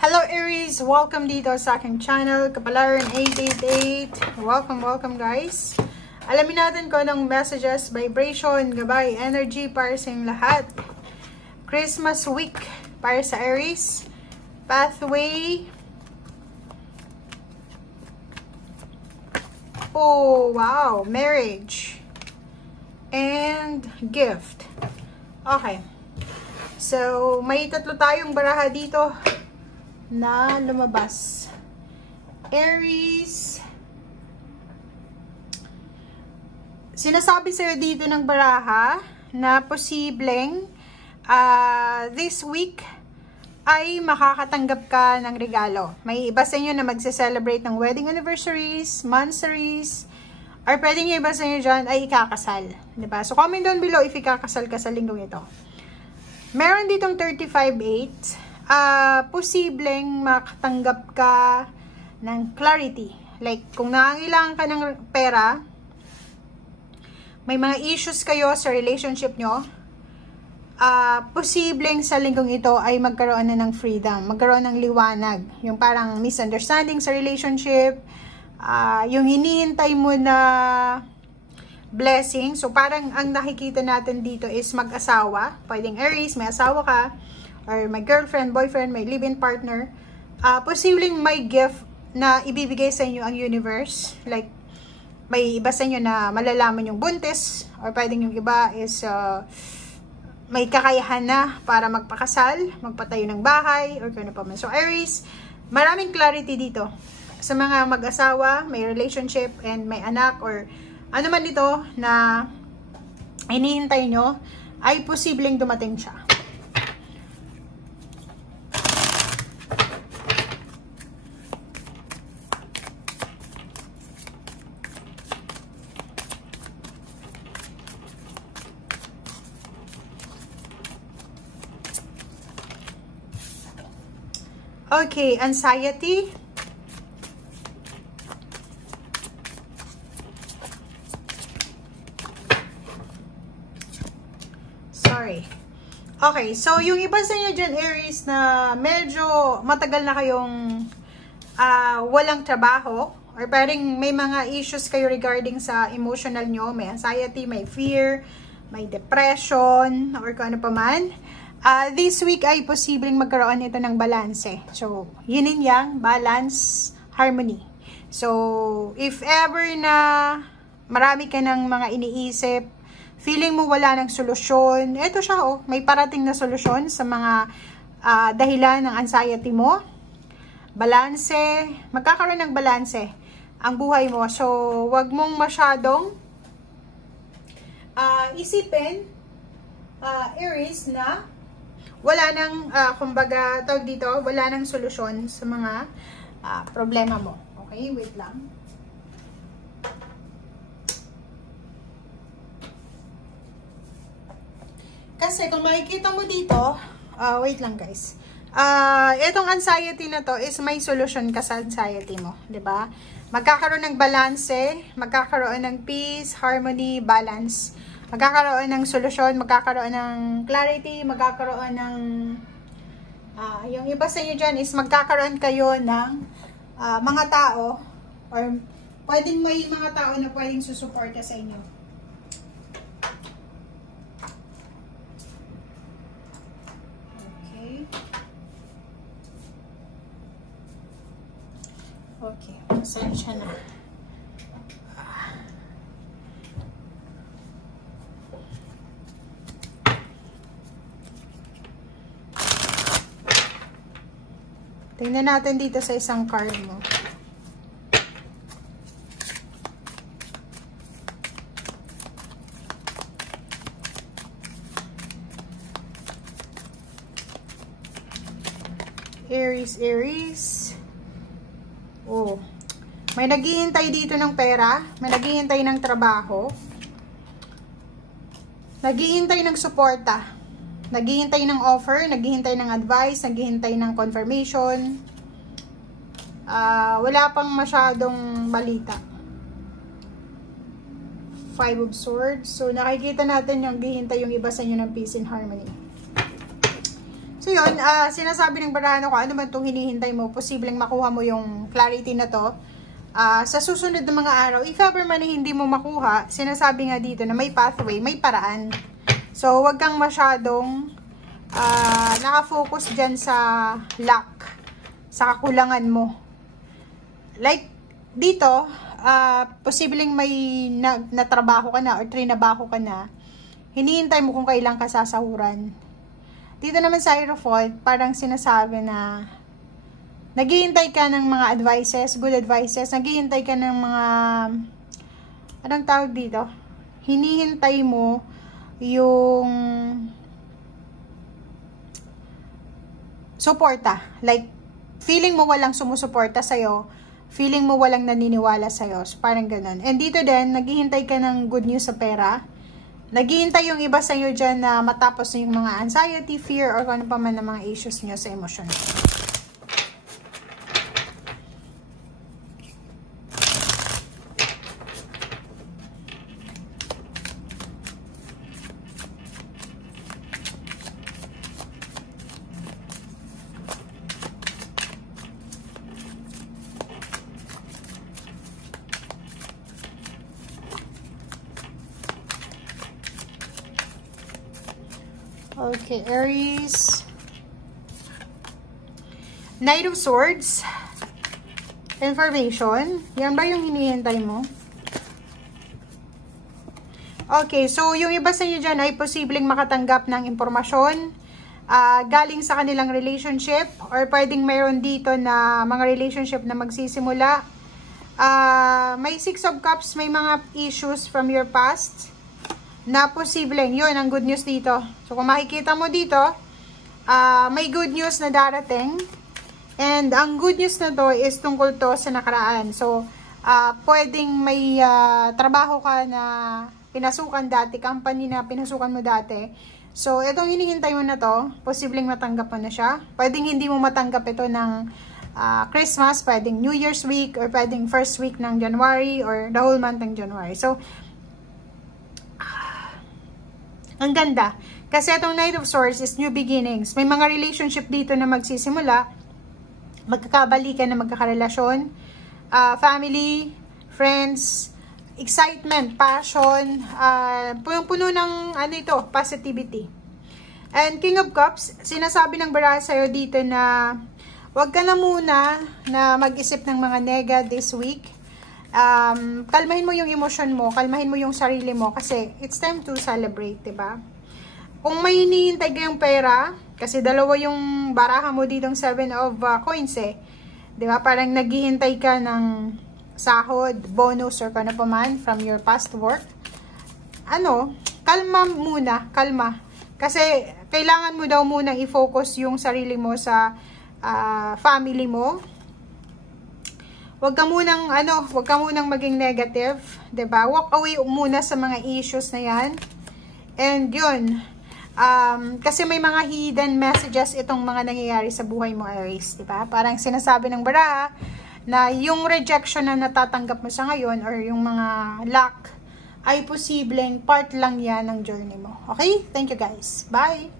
Hello Aries! Welcome dito sa aking channel, Kapalaran 888. Welcome guys. Alamin natin kung anong messages, vibration, gabay, energy para sa inyong lahat. Christmas week para sa Aries. Pathway. Oh, wow! Marriage. And gift. Okay. So, may tatlo tayong baraha dito na lumabas. Aries, sinasabi sa'yo dito ng baraha na posibleng this week ay makakatanggap ka ng regalo. May iba sa inyo na magse-celebrate ng wedding anniversaries, monthsaries, or pwedeng yung iba sa inyo dyan ay ikakasal. Diba? So comment down below if ikakasal ka sa linggong ito. Meron ditong 35-8. Posibleng makatanggap ka ng clarity. Like, kung nangangailangan ka ng pera, may mga issues kayo sa relationship nyo, posibleng sa linggong ito ay magkaroon na ng freedom, magkaroon ng liwanag. Yung parang misunderstanding sa relationship, yung hinihintay mo na blessing. So, parang ang nakikita natin dito is mag-asawa. Pwedeng Aries, may asawa ka, or may girlfriend, boyfriend, may live-in partner, posibleng may gift na ibibigay sa inyo ang universe. Like, may iba sa inyo na malalaman yung buntis, or pwedeng yung iba is may kakayahan na para magpakasal, magpatayo ng bahay, or kung ano pa man. So, Aries, maraming clarity dito. Sa mga mag-asawa, may relationship, and may anak, or ano man ito na hinihintay nyo, ay posibleng dumating siya. Okay, anxiety. Sorry. Okay, so yung iba sa inyo dyan, Aries, na medyo matagal na kayong walang trabaho, or parang may mga issues kayo regarding sa emotional nyo, may anxiety, may fear, may depression, or kung ano pa man. This week ay posibleng magkaroon ito ng balanse. So, yin and yang, balance, harmony. So, if ever na marami ka ng mga iniisip, feeling mo wala ng solusyon, eto siya, oh, may parating na solusyon sa mga dahilan ng anxiety mo. Balanse, magkakaroon ng balanse ang buhay mo. So, wag mong masyadong isipin, Aries, na wala nang, kumbaga, tawag dito, wala nang solusyon sa mga problema mo. Okay, wait lang. Kasi kung makikita mo dito, wait lang guys. Itong anxiety na to is may solution ka sa anxiety mo, 'di ba? Magkakaroon ng balanse, magkakaroon ng peace, harmony, balance. Magkakaroon ng solusyon, magkakaroon ng clarity, magkakaroon ng yung iba sa inyo dyan is magkakaroon kayo ng mga tao, or pwedeng may mga tao na pwedeng susuporta sa inyo. Okay. Okay, pasensya na. Tingnan natin dito sa isang card mo. Aries. Oh. May naghihintay dito ng pera, may naghihintay ng trabaho, naghihintay ng suporta. Naghihintay ng offer, naghihintay ng advice, naghihintay ng confirmation. Wala pang masyadong balita. 5 of Swords. So, nakikita natin yung naghihintay yung iba sa inyo ng peace and harmony. So yun, sinasabi ng barahan ko, ano man itong hinihintay mo, posibleng makuha mo yung clarity na to. Sa susunod na mga araw, if ever man hindi mo makuha, sinasabi nga dito na may pathway, may paraan. So, wag kang masyadong nakafocus dyan sa lack, sa kakulangan mo. Like, dito, posibleng may natrabaho ka na or trinabaho ka na, hinihintay mo kung kailan ka sasahuran. Dito naman sa Hierophant, parang sinasabi na naghihintay ka ng mga advices, good advices, naghihintay ka ng mga, anong tawag dito? Hinihintay mo yung suporta. Like, feeling mo walang sumusuporta sa'yo, feeling mo walang naniniwala sa'yo. So, parang ganun. And dito din, naghihintay ka ng good news sa pera. Naghihintay yung iba sa'yo dyan na matapos na yung mga anxiety, fear, or kung ano pa man ng mga issues nyo sa emosyon. Okay, Aries. Knight of Swords. Information. Yan ba yung hinihintay mo? Okay, so yung iba sa inyo dyan ay posibleng makatanggap ng impormasyon galing sa kanilang relationship, or pwedeng mayroon dito na mga relationship na magsisimula. May Six of Cups, may mga issues from your past na posibleng, yun ang good news dito. So kung makikita mo dito, may good news na darating, and ang good news na to is tungkol to sa nakaraan. So pwedeng may trabaho ka na pinasukan dati, company na pinasukan mo dati. So itong hinihintay mo na to, posibleng matanggap mo na siya. Pwedeng hindi mo matanggap ito ng Christmas, pwedeng New Year's week, or pwedeng first week ng January, or the whole month ng January. So ang ganda. Kasi itong Knight of Swords is new beginnings. May mga relationship dito na magsisimula. Magkakabalikan na magkakarelasyon. Family, friends, excitement, passion. Punong-puno ng ano ito, positivity. And King of Cups, sinasabi ng baraha sa'yo dito na wag ka na muna na mag-isip ng mga nega this week. Kalmahin mo yung emosyon mo, kalmahin mo yung sarili mo, kasi it's time to celebrate, diba? Kung may hinihintay kayong pera, kasi dalawa yung baraha mo ditong 7 of coins diba? Parang naghihintay ka ng sahod, bonus, or kano pa man from your past work. Kalma muna, kalma. Kasi kailangan mo daw munang i-focus yung sarili mo sa family mo. Wag ka munang maging negative, 'di ba? Walk away muna sa mga issues na 'yan. And 'yun, kasi may mga hidden messages itong mga nangyayari sa buhay mo, Aries, 'di ba? Parang sinasabi ng baraha na yung rejection na natatanggap mo sa ngayon, or yung mga lack, ay posibleng part lang 'yan ng journey mo. Okay? Thank you guys. Bye.